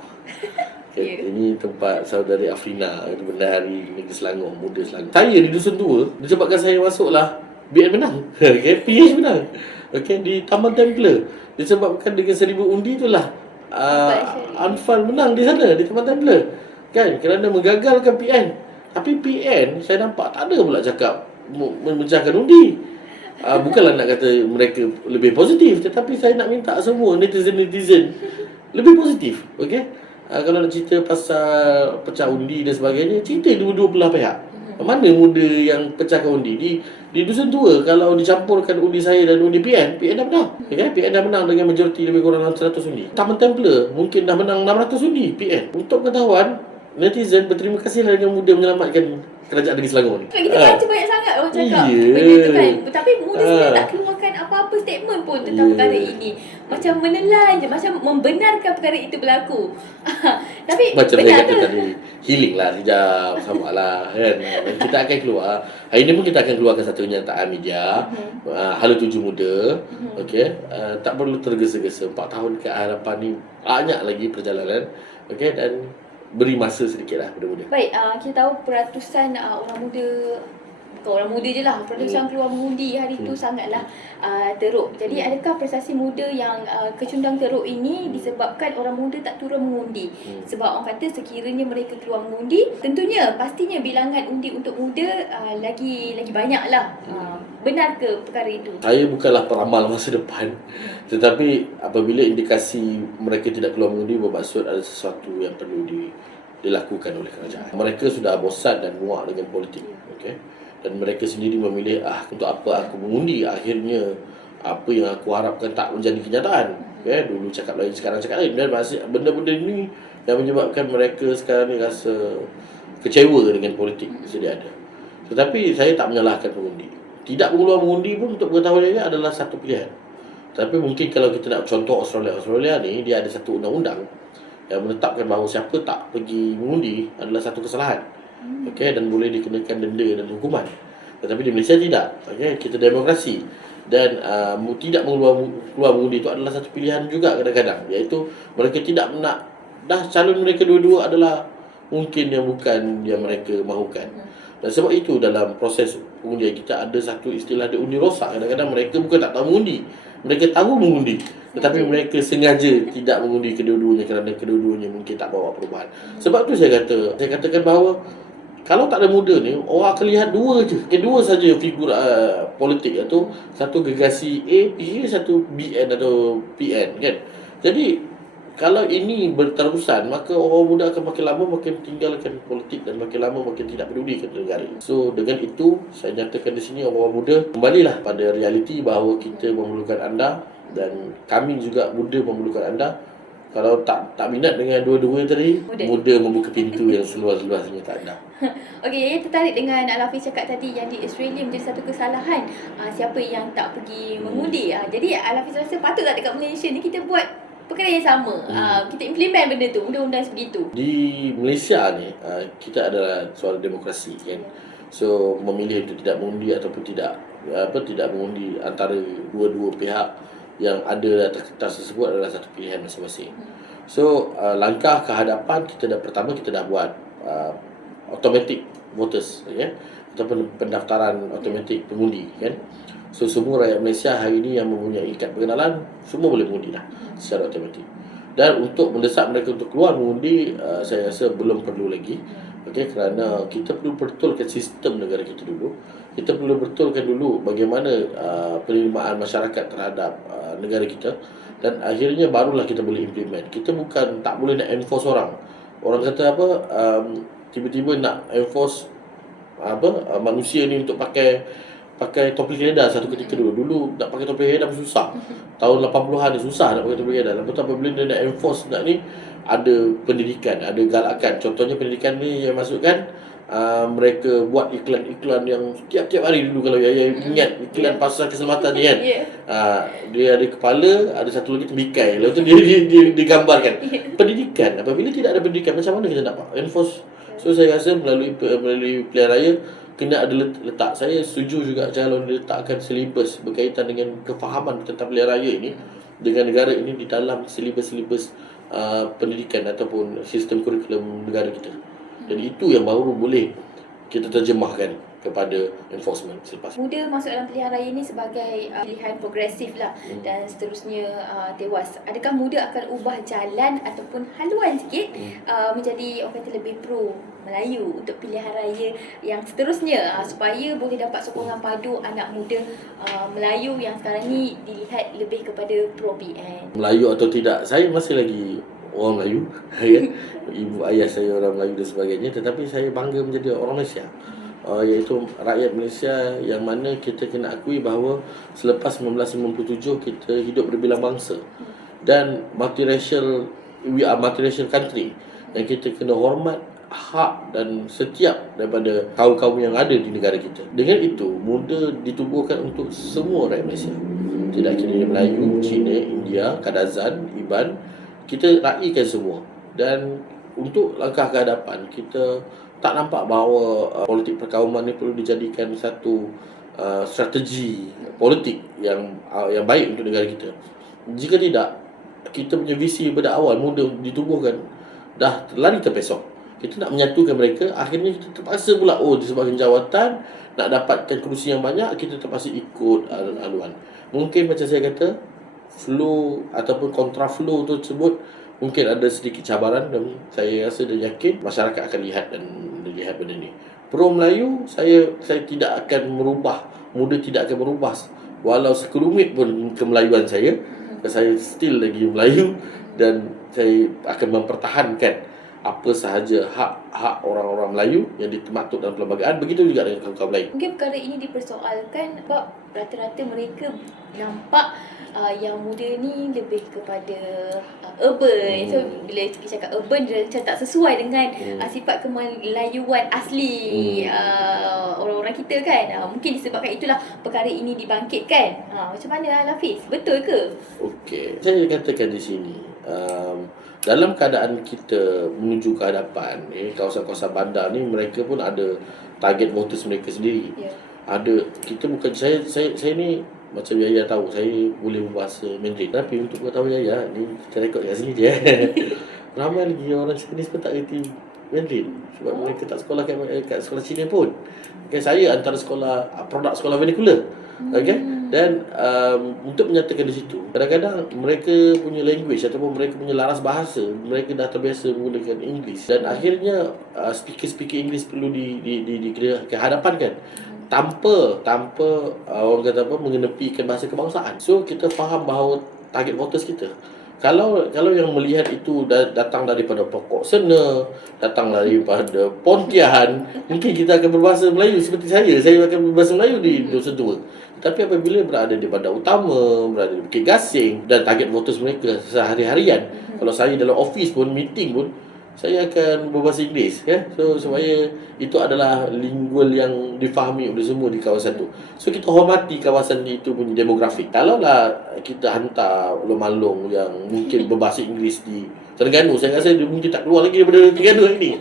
Ini tempat saudari Afrina, Bendahari Negeri Selangor, muda Selangor. Saya di Dusun Tua, disebabkan saya masuklah, BN menang. PH menang. Di Taman Templer, disebabkan dengan 1000 undi itulah Anfal menang di sana, di Taman Templer kan, kerana menggagalkan PN. Tapi PN saya nampak tak ada pula cakap memecahkan undi. Bukanlah nak kata mereka lebih positif, tetapi saya nak minta semua netizen lebih positif. Kalau nak cerita pasal pecah undi dan sebagainya, cerita dua-dua belah pihak. Mana muda yang pecahkan undi? Di Dusun Tua, kalau dicampurkan undi saya dan undi PN dah menang. PN dah menang dengan majoriti lebih kurang 100 undi. Taman Templer mungkin dah menang 600 undi PN. Untuk pengetahuan, netizen berterima kasihlah dengan muda menyelamatkan kerajaan negeri Selangor ni. Kita baca banyak sangat orang cakap Ya. benda tu kan. Tapi muda sebenarnya tak keluarkan apa-apa statement pun tentang perkara ini. Macam menelan je, macam membenarkan perkara itu berlaku. Tapi Macam benar saya kata ke? tadi, healing lah sekejap, sama lah kan. Kita akan keluar, hari ni pun kita akan keluarkan satu kenyataan media, Hala Tuju Muda, okey, tak perlu tergesa-gesa, 4 tahun ke hadapan ni banyak lagi perjalanan, okey, dan beri masa sedikit lah pada muda. Baik, kita tahu peratusan orang muda, bukan orang muda je lah, peratusan keluar mengundi hari itu sangatlah teruk. Jadi adakah prestasi muda yang kecundang teruk ini disebabkan orang muda tak turun mengundi? Sebab orang kata sekiranya mereka keluar mengundi, tentunya pastinya bilangan undi untuk muda lagi banyak lah. Benar ke perkara itu? Saya bukanlah peramal masa depan, tetapi apabila indikasi mereka tidak keluar mengundi, bermaksud ada sesuatu yang perlu dilakukan oleh kerajaan. Mereka sudah bosan dan muak dengan politik, okey. Dan mereka sendiri memilih untuk apa aku mengundi, akhirnya apa yang aku harapkan tak menjadi kenyataan. Okay? Dulu cakap lain, sekarang cakap lain, dan masih benda-benda ni yang menyebabkan mereka sekarang ni rasa kecewa dengan politik sedia ada. Tetapi saya tak menyalahkan pengundi. Tidak mengeluar mengundi pun untuk pengetahuannya adalah satu pilihan. Tapi mungkin kalau kita nak contoh Australia ni, dia ada satu undang-undang yang menetapkan bahawa siapa tak pergi mengundi adalah satu kesalahan. Okey, dan boleh dikenakan denda dan hukuman. Tetapi di Malaysia tidak. Okey, kita demokrasi, dan tidak keluar mengundi itu adalah satu pilihan juga kadang-kadang, iaitu mereka tidak nak, dah calon mereka dua-dua adalah mungkin yang bukan yang mereka mahukan. Dan sebab itu dalam proses pengundian kita ada satu istilah dia undi rosak. Kadang-kadang mereka bukan tak tahu mengundi, mereka tahu mengundi, tetapi mereka sengaja tidak mengundi kedua-duanya kerana kedua-duanya mungkin tak bawa perubahan. Sebab tu saya katakan bahawa kalau tak ada muda ni, orang akan lihat dua je. Dua saja figur politik, iaitu satu gergasi A, P, satu BN atau PN kan. Jadi kalau ini berterusan, maka orang muda akan makin lama makin tinggalkan politik dan makin lama makin tidak peduli kepada negara. So dengan itu saya nyatakan di sini, orang muda kembalilah pada realiti bahawa kita memerlukan anda dan kami juga muda memerlukan anda. Kalau tak minat dengan dua-dua tadi, muda membuka pintu yang seluas-luasnya tak ada. Okey, tertarik dengan Al-Hafiz cakap tadi yang di Australia menjadi satu kesalahan siapa yang tak pergi mengundi. Jadi Al-Hafiz rasa patut tak dekat Malaysia ni kita buat perkara yang sama. Kita implement benda tu, undang-undang sebegitu. Di Malaysia ni, kita adalah soal demokrasi kan. So memilih untuk tidak mengundi ataupun tidak mengundi antara dua-dua pihak yang ada atas kertas tersebut adalah satu pilihan masing-masing. So langkah ke hadapan pertama kita dah buat automatic voters, ya, ataupun pendaftaran automatik pengundi kan. So semua rakyat Malaysia hari ini yang mempunyai kad pengenalan semua boleh mengundi dah secara automatik. Dan untuk mendesak mereka untuk keluar mengundi, saya rasa belum perlu lagi. Okey, kerana kita perlu betulkan sistem negara kita dulu. Kita perlu betulkan dulu bagaimana penerimaan masyarakat terhadap negara kita, dan akhirnya barulah kita boleh implement. Kita bukan tak boleh nak enforce orang. Orang kata apa, tiba-tiba nak enforce manusia ni untuk pakai topi keledar satu ketika dulu nak pakai topi keledar susah. Tahun 80-an ni susah nak pakai topi keledar. Lepas tu apabila dia nak enforce nak ni, ada pendidikan, ada galakan. Contohnya pendidikan ni yang masukkan mereka buat iklan-iklan yang tiap-tiap hari dulu, kalau Yaya ingat iklan pasal keselamatan ni kan. Dia ada kepala, ada satu lagi tembikai. Lepas tu dia digambarkan. Pendidikan, apabila tidak ada pendidikan, macam mana kita nak enforce? So saya rasa melalui pilihan raya kena ada letak. Saya setuju juga calon diletakkan silibus berkaitan dengan kefahaman tentang pilihan raya ini dengan negara ini di dalam silibus pendidikan ataupun sistem kurikulum negara kita. Dan itu yang baru boleh kita terjemahkan kepada enforcement selepas. Muda masuk dalam pilihan raya ini sebagai pilihan progresif lah, dan seterusnya tewas. Adakah muda akan ubah jalan ataupun haluan sikit menjadi orang kata lebih pro Melayu untuk pilihan raya yang seterusnya, supaya boleh dapat sokongan padu anak muda Melayu yang sekarang ni dilihat lebih kepada pro PN? Melayu atau tidak, saya masih lagi orang Melayu kan. Ibu ayah saya orang Melayu dan sebagainya, tetapi saya bangga menjadi orang Malaysia, iaitu rakyat Malaysia yang mana kita kena akui bahawa selepas 1957 kita hidup berbilang bangsa dan multiracial, we are multiracial country, dan kita kena hormat hak dan setiap daripada kaum-kaum yang ada di negara kita. Dengan itu, muda ditubuhkan untuk semua rakyat Malaysia. Tidak kira dia Melayu, Cina, India, Kadazan, Iban, kita raikan semua. Dan untuk langkah ke hadapan, kita tak nampak bahawa politik perkauman ni perlu dijadikan satu strategi politik yang baik untuk negara kita. Jika tidak, kita punya visi pada awal muda ditubuhkan dah lari terpesong. Kita nak menyatukan mereka, akhirnya kita terpaksa pula disebabkan jawatan, nak dapatkan kerusi yang banyak, kita terpaksa ikut haluan. Mungkin macam saya kata, flow ataupun kontra flow tersebut mungkin ada sedikit cabaran, dan saya rasa dan yakin masyarakat akan lihat benda ni. Pro Melayu, saya tidak akan merubah, muda tidak akan merubah walau sekelumit pun kemelayuan saya. Saya still lagi Melayu, dan saya akan mempertahankan apa sahaja hak orang-orang Melayu yang ditemaktub dalam perlembagaan. Begitu juga dengan kaum-kaum lain. Mungkin perkara ini dipersoalkan sebab rata-rata mereka nampak yang muda ni lebih kepada urban. So bila kita cakap urban, dia macam tak sesuai dengan sifat kemelayuan asli orang-orang kita kan. Mungkin disebabkan itulah perkara ini dibangkitkan. Macam mana Hafiz? Betul ke? Okey, saya katakan di sini, dalam keadaan kita menuju ke hadapan, kawasan-kawasan bandar ni mereka pun ada target voters mereka sendiri. Ada, kita bukan, saya ni macam Yaya tahu, saya boleh berbahasa Mandarin. Tapi untuk mengetahui Yaya, ni kita rekod kat sini je. Ramai lagi orang Chinese pun tak kerti Mandarin, sebab mereka tak sekolah kat sekolah Cina pun. Saya antara produk sekolah vernacular. Dan untuk menyatakan di situ, kadang-kadang mereka punya language ataupun mereka punya laras bahasa, mereka dah terbiasa menggunakan English, dan akhirnya speaker English perlu dihadapankan tanpa orang kata apa, mengenepikan bahasa kebangsaan. So kita faham bahawa target voters kita, kalau yang melihat itu datang daripada Pokok Sena, datang daripada Pontian, mungkin kita akan berbahasa Melayu seperti saya akan berbahasa Melayu di Dosa Tua. Tapi apabila berada di Bandar Utama, berada di Bukit Gasing, dan target voters mereka sehari-harian, kalau saya dalam office pun, meeting pun, saya akan berbahasa Inggeris, so supaya itu adalah lingual yang difahami oleh semua di kawasan tu. So kita hormati kawasan itu punya demografik. Kalaulah kita hantar ulung-malung yang mungkin berbahasa Inggeris di Terengganu, saya rasa dia mungkin tak keluar lagi daripada Terengganu hari ni.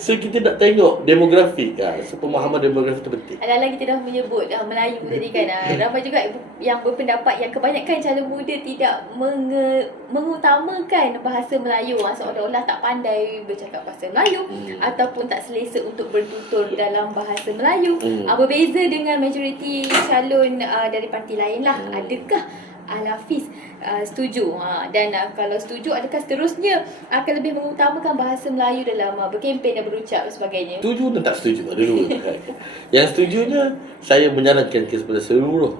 So kita nak tengok demografik. So pemahaman demografik itu penting. Adalah kita dah menyebut Melayu tadi kan. Ramai juga yang berpendapat yang kebanyakan calon muda tidak mengutamakan bahasa Melayu, seolah-olah tak pandai bercakap bahasa Melayu ataupun tak selesa untuk bertutur dalam bahasa Melayu. Berbeza dengan majoriti calon dari parti lain lah. Adakah Al-Hafiz setuju? Dan kalau setuju, adakah seterusnya akan lebih mengutamakan bahasa Melayu dalam berkempen dan berucap dan sebagainya? Setuju dan tak setuju, ada dua. Yang setujunya, saya menyarankan kepada seluruh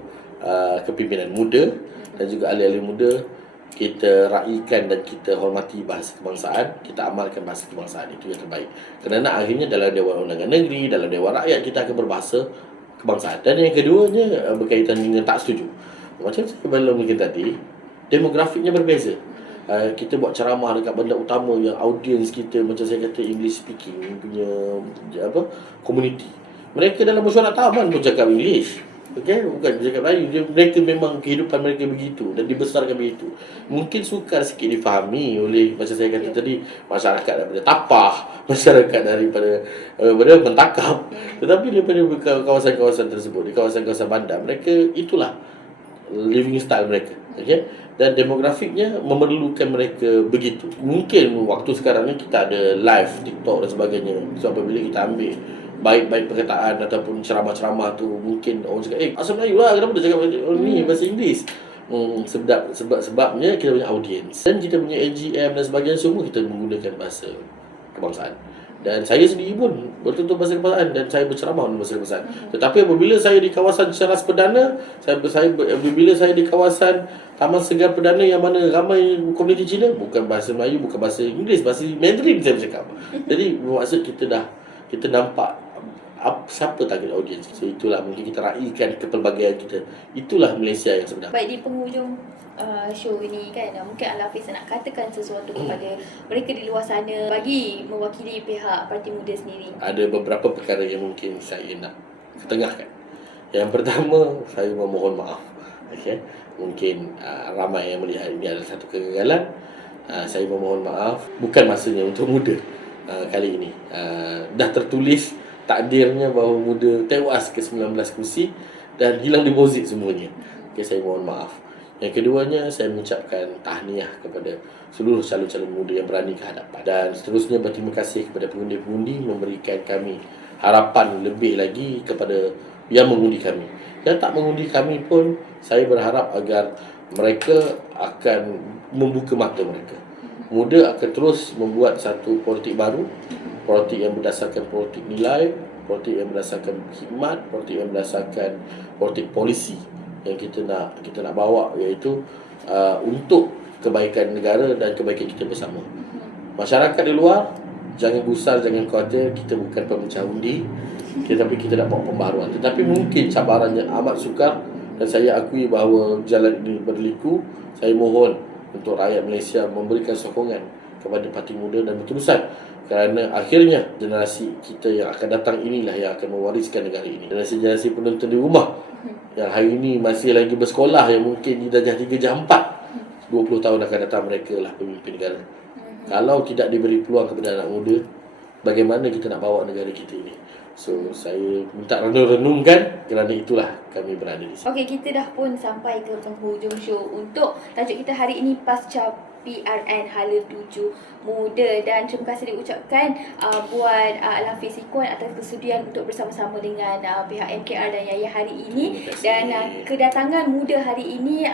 kepimpinan muda dan juga ahli-ahli muda, kita raikan dan kita hormati bahasa kebangsaan, kita amalkan bahasa kebangsaan, itu yang terbaik. Kerana akhirnya dalam Dewan Undangan Negeri, dalam Dewan Rakyat, kita akan berbahasa kebangsaan. Dan yang keduanya berkaitan dengan tak setuju. Macam saya belum mungkin tadi, demografiknya berbeza. Kita buat ceramah dekat bandar utama yang audiens kita, macam saya kata, English speaking punya community. Mereka dalam mesyuarat taman pun cakap English. Bukan bercakap Melayu. Mereka memang kehidupan mereka begitu dan dibesarkan begitu. Mungkin sukar sikit difahami oleh, macam saya kata tadi, masyarakat daripada Tapah, masyarakat daripada Mentakap. Tetapi daripada kawasan-kawasan tersebut, di kawasan-kawasan bandar, mereka itulah living style mereka. Dan demografiknya memerlukan mereka begitu. Mungkin waktu sekarang ni kita ada live TikTok dan sebagainya. So apabila kita ambil baik-baik perkataan ataupun ceramah-ceramah tu, mungkin orang cakap, asal Melayu lah, kenapa dia cakap ni bahasa Inggeris? Sebabnya kita punya audiens dan kita punya AGM dan sebagainya, semua kita menggunakan bahasa kebangsaan. Dan saya sendiri pun bertutur bahasa kebangsaan dan saya berceramah dalam bahasa kebangsaan. Tetapi apabila saya di kawasan Ceras Perdana, apabila saya di kawasan Taman Segar Perdana yang mana ramai komuniti Cina, bukan bahasa Melayu, bukan bahasa Inggeris, bahasa Mandarin saya bercakap. Jadi bermaksud kita nampak siapa target audience. So itulah mungkin kita raikan kepelbagaian kita. Itulah Malaysia yang sebenar. Baik, di penghujung show ini kan, mungkin Al-Hafiz nak katakan sesuatu kepada mereka di luar sana bagi mewakili pihak Parti Muda sendiri. Ada beberapa perkara yang mungkin saya nak ketengahkan. Yang pertama, saya memohon maaf. Okay? Mungkin ramai yang melihat ini adalah satu kegagalan. Saya memohon maaf. Bukan masanya untuk muda kali ini. Dah tertulis takdirnya bahawa muda tewas ke 19 kursi dan hilang deposit semuanya. Okay, saya mohon maaf. Yang keduanya, saya mengucapkan tahniah kepada seluruh calon-calon muda yang berani ke hadapan. Dan seterusnya, berterima kasih kepada pengundi-pengundi memberikan kami harapan lebih lagi kepada yang mengundi kami. Yang tak mengundi kami pun, saya berharap agar mereka akan membuka mata mereka. Muda akan terus membuat satu politik baru, politik yang berdasarkan politik nilai, politik yang berdasarkan khidmat, politik yang berdasarkan politik polisi yang kita nak bawa, iaitu untuk kebaikan negara dan kebaikan kita bersama. Masyarakat di luar, jangan gusar, jangan khawatir, kita bukan pemecah undi, tapi kita nak bawa pembaharuan. Tetapi mungkin cabarannya amat sukar dan saya akui bahawa jalan ini berliku. Saya mohon untuk rakyat Malaysia memberikan sokongan kepada Parti Muda dan berterusan, kerana akhirnya generasi kita yang akan datang inilah yang akan mewariskan negara ini. Generasi penonton di rumah yang hari ini masih lagi bersekolah, yang mungkin di darjah 3, darjah 4, 20 tahun akan datang, mereka lah pemimpin negara. Kalau tidak diberi peluang kepada anak muda, bagaimana kita nak bawa negara kita ini? So, saya minta renung-renungkan, kerana itulah kami berada di sini. Okey, kita dah pun sampai ke penghujung show. Untuk tajuk kita hari ini, Pasca PRN Hala 7 Muda, dan terima kasih diucapkan buat Al-Hafiz Ikuan atas kesudian untuk bersama-sama dengan pihak MKR dan Yaya hari ini. Dan kedatangan muda hari ini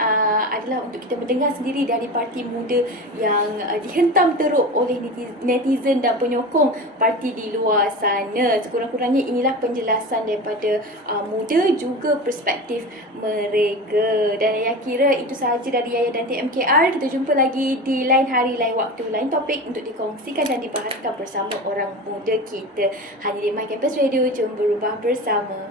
adalah untuk kita mendengar sendiri dari parti muda yang dihentam teruk oleh netizen dan penyokong parti di luar sana. Sekurang-kurangnya inilah penjelasan daripada muda, juga perspektif mereka. Dan Yaya kira itu sahaja dari Yaya dan tim MKR. Kita jumpa lagi di lain hari, lain waktu, lain topik untuk dikongsikan dan dibahaskan bersama orang muda kita. Hanya di My Campus Radio, jom berubah bersama.